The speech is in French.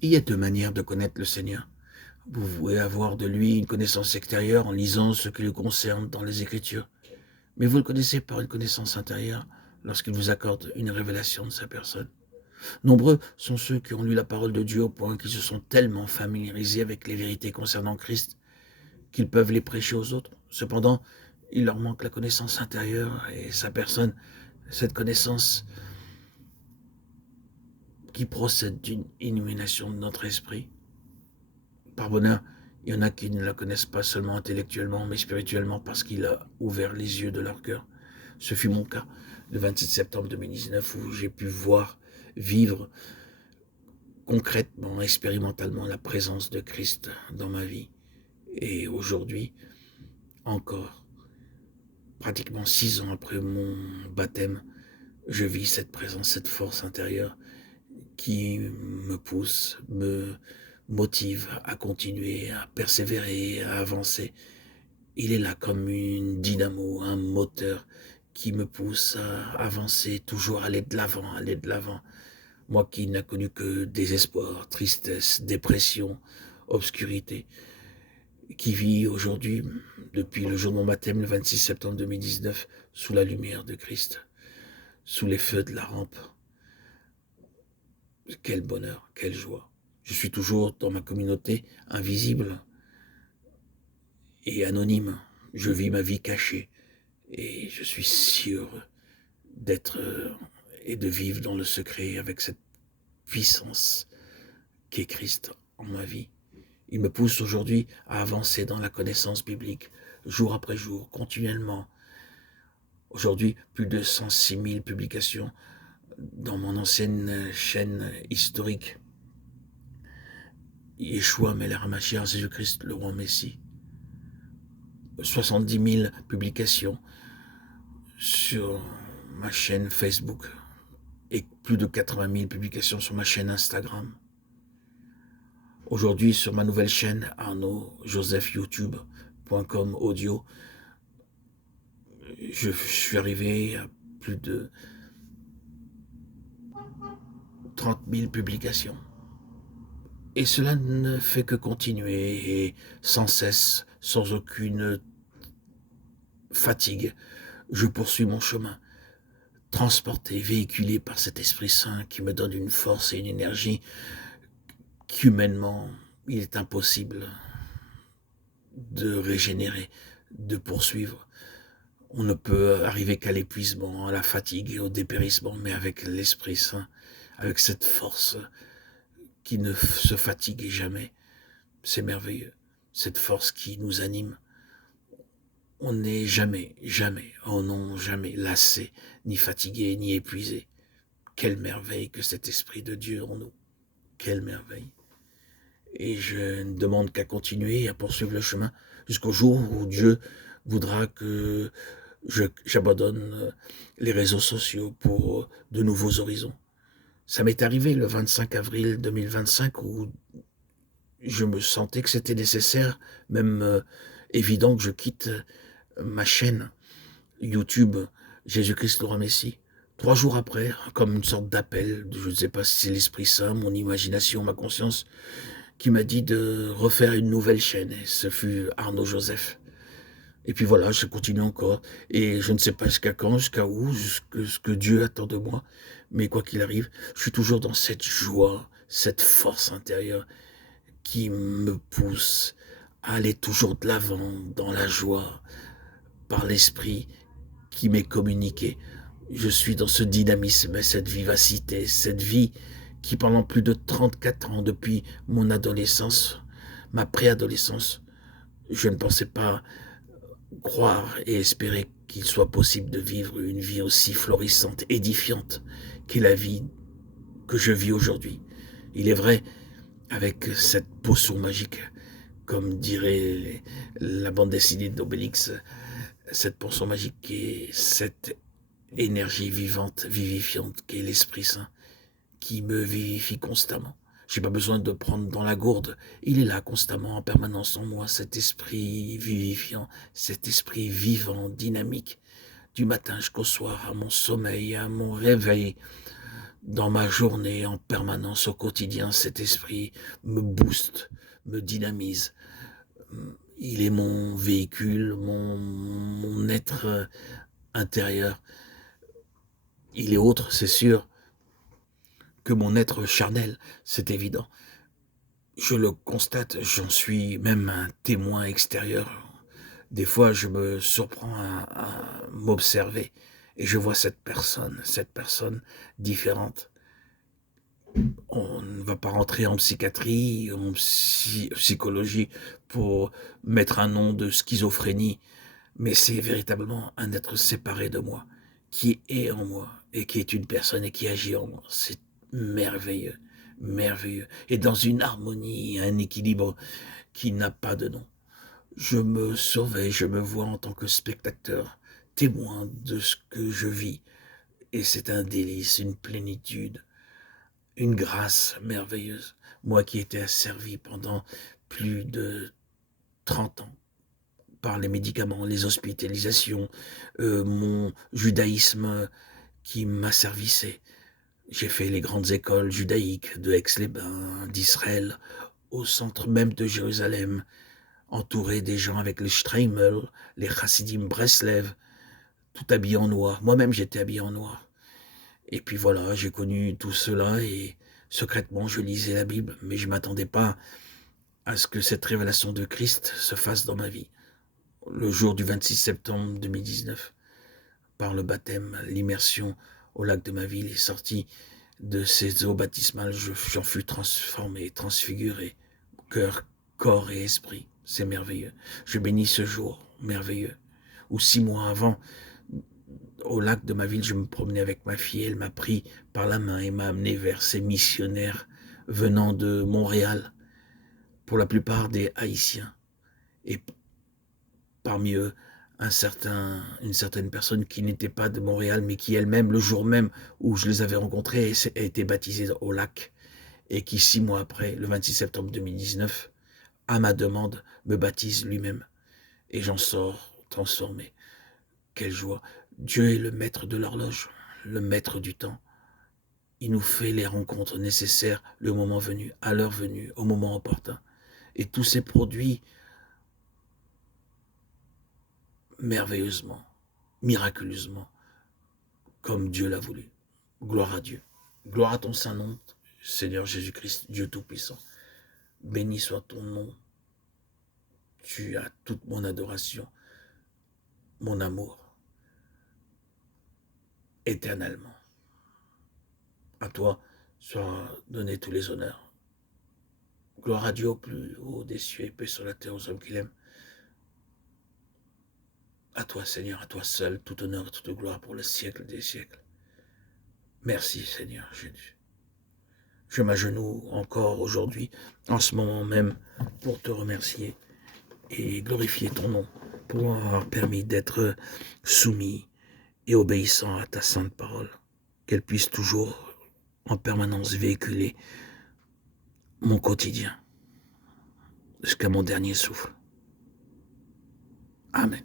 Il y a deux manières de connaître le Seigneur. Vous pouvez avoir de lui une connaissance extérieure en lisant ce qui le concerne dans les Écritures, mais vous le connaissez par une connaissance intérieure lorsqu'il vous accorde une révélation de sa personne. Nombreux sont ceux qui ont lu la parole de Dieu au point qu'ils se sont tellement familiarisés avec les vérités concernant Christ qu'ils peuvent les prêcher aux autres. Cependant, il leur manque la connaissance intérieure et sa personne, cette connaissance qui procède d'une illumination de notre esprit. Par bonheur, il y en a qui ne la connaissent pas seulement intellectuellement, mais spirituellement parce qu'il a ouvert les yeux de leur cœur. Ce fut mon cas le 26 septembre 2019 où j'ai pu voir, vivre concrètement, expérimentalement la présence de Christ dans ma vie. Et aujourd'hui, encore, pratiquement 6 ans après mon baptême, je vis cette présence, cette force intérieure qui me pousse, me motive à continuer, à persévérer, à avancer. Il est là comme une dynamo, un moteur qui me pousse à avancer, toujours aller de l'avant, aller de l'avant. Moi qui n'ai connu que désespoir, tristesse, dépression, obscurité, qui vit aujourd'hui, depuis le jour de mon baptême, le 26 septembre 2019, sous la lumière de Christ, sous les feux de la rampe. Quel bonheur, quelle joie. Je suis toujours dans ma communauté, invisible et anonyme. Je vis ma vie cachée et je suis si heureux d'être et de vivre dans le secret avec cette puissance qu'est Christ en ma vie. Il me pousse aujourd'hui à avancer dans la connaissance biblique, jour après jour, continuellement. Aujourd'hui, plus de 106 000 publications dans mon ancienne chaîne historique. Yeshua Melech HaMashiach, Jésus-Christ, le roi Messie. 70 000 publications sur ma chaîne Facebook et plus de 80 000 publications sur ma chaîne Instagram. Aujourd'hui, sur ma nouvelle chaîne, arnaudjosephyoutube.com audio, je suis arrivé à plus de 30 000 publications. Et cela ne fait que continuer et sans cesse, sans aucune fatigue, je poursuis mon chemin, transporté, véhiculé par cet Esprit Saint qui me donne une force et une énergie qu'humainement, il est impossible de régénérer, de poursuivre. On ne peut arriver qu'à l'épuisement, à la fatigue et au dépérissement, mais avec l'Esprit Saint, avec cette force qui ne se fatigue jamais, c'est merveilleux. Cette force qui nous anime. On n'est jamais, jamais, oh non, jamais lassé, ni fatigué, ni épuisé. Quelle merveille que cet Esprit de Dieu en nous. Quelle merveille. Et je ne demande qu'à continuer, à poursuivre le chemin, jusqu'au jour où Dieu voudra que j'abandonne les réseaux sociaux pour de nouveaux horizons. Ça m'est arrivé le 25 avril 2025 où je me sentais que c'était nécessaire, même évident que je quitte ma chaîne YouTube Jésus-Christ le roi Messie. 3 jours après, comme une sorte d'appel, je ne sais pas si c'est l'Esprit Saint, mon imagination, ma conscience, qui m'a dit de refaire une nouvelle chaîne. Et ce fut Arnaud Joseph. Et puis voilà, je continue encore. Et je ne sais pas jusqu'à quand, jusqu'à où, ce que Dieu attend de moi. Mais quoi qu'il arrive, je suis toujours dans cette joie, cette force intérieure qui me pousse à aller toujours de l'avant, dans la joie, par l'Esprit qui m'est communiqué. Je suis dans ce dynamisme, cette vivacité, cette vie qui pendant plus de 34 ans, depuis mon adolescence, ma préadolescence, je ne pensais pas croire et espérer qu'il soit possible de vivre une vie aussi florissante, édifiante qu'est la vie que je vis aujourd'hui. Il est vrai, avec cette potion magique, comme dirait la bande dessinée d'Obélix, cette potion magique et cette énergie vivante, vivifiante qu'est l'Esprit Saint, qui me vivifie constamment. J'ai pas besoin de prendre dans la gourde. Il est là constamment, en permanence en moi, cet esprit vivifiant, cet esprit vivant, dynamique, du matin jusqu'au soir, à mon sommeil, à mon réveil, dans ma journée, en permanence, au quotidien. Cet esprit me booste, me dynamise. Il est mon véhicule, mon être intérieur. Il est autre, c'est sûr, que mon être charnel, c'est évident. Je le constate, j'en suis même un témoin extérieur. Des fois, je me surprends à m'observer et je vois cette personne différente. On ne va pas rentrer en psychiatrie, en psychologie pour mettre un nom de schizophrénie, mais c'est véritablement un être séparé de moi, qui est en moi et qui est une personne et qui agit en moi. C'est merveilleux, merveilleux. Et dans une harmonie, un équilibre qui n'a pas de nom. Je me surveille, je me vois en tant que spectateur, témoin de ce que je vis. Et c'est un délice, une plénitude, une grâce merveilleuse. Moi qui étais asservi pendant plus de 30 ans par les médicaments, les hospitalisations, mon judaïsme qui m'asservissait. J'ai fait les grandes écoles judaïques de Aix-les-Bains, d'Israël, au centre même de Jérusalem, entouré des gens avec les Streimel, les Chassidim Breslev, tout habillé en noir. Moi-même, j'étais habillé en noir. Et puis voilà, j'ai connu tout cela et secrètement, je lisais la Bible, mais je ne m'attendais pas à ce que cette révélation de Christ se fasse dans ma vie. Le jour du 26 septembre 2019, par le baptême, l'immersion au lac de ma ville est sortie de ces eaux baptismales, j'en fus transformé, transfiguré, cœur, corps et esprit. C'est merveilleux. Je bénis ce jour merveilleux. Ou 6 mois avant, au lac de ma ville, je me promenais avec ma fille. Elle m'a pris par la main et m'a amené vers ces missionnaires venant de Montréal, pour la plupart des Haïtiens. Et parmi eux, une certaine personne qui n'était pas de Montréal, mais qui elle-même, le jour même où je les avais rencontrés, a été baptisée au lac, et qui 6 mois après, le 26 septembre 2019, à ma demande, me baptise lui-même. Et j'en sors transformé. Quelle joie. Dieu est le maître de l'horloge, le maître du temps. Il nous fait les rencontres nécessaires le moment venu, à l'heure venue, au moment opportun. Et tout s'est produit merveilleusement, miraculeusement, comme Dieu l'a voulu. Gloire à Dieu. Gloire à ton saint nom, Seigneur Jésus-Christ, Dieu Tout-Puissant. Béni soit ton nom. Tu as toute mon adoration, mon amour, éternellement. À toi soient donnés tous les honneurs. Gloire à Dieu au plus haut des cieux et paix sur la terre aux hommes qu'il aime. À toi, Seigneur, à toi seul, tout honneur et toute gloire pour le siècle des siècles. Merci, Seigneur Jésus. Je m'agenouille encore aujourd'hui, en ce moment même, pour te remercier et glorifier ton nom, pour avoir permis d'être soumis et obéissant à ta sainte parole, qu'elle puisse toujours, en permanence, véhiculer mon quotidien, jusqu'à mon dernier souffle. Amen.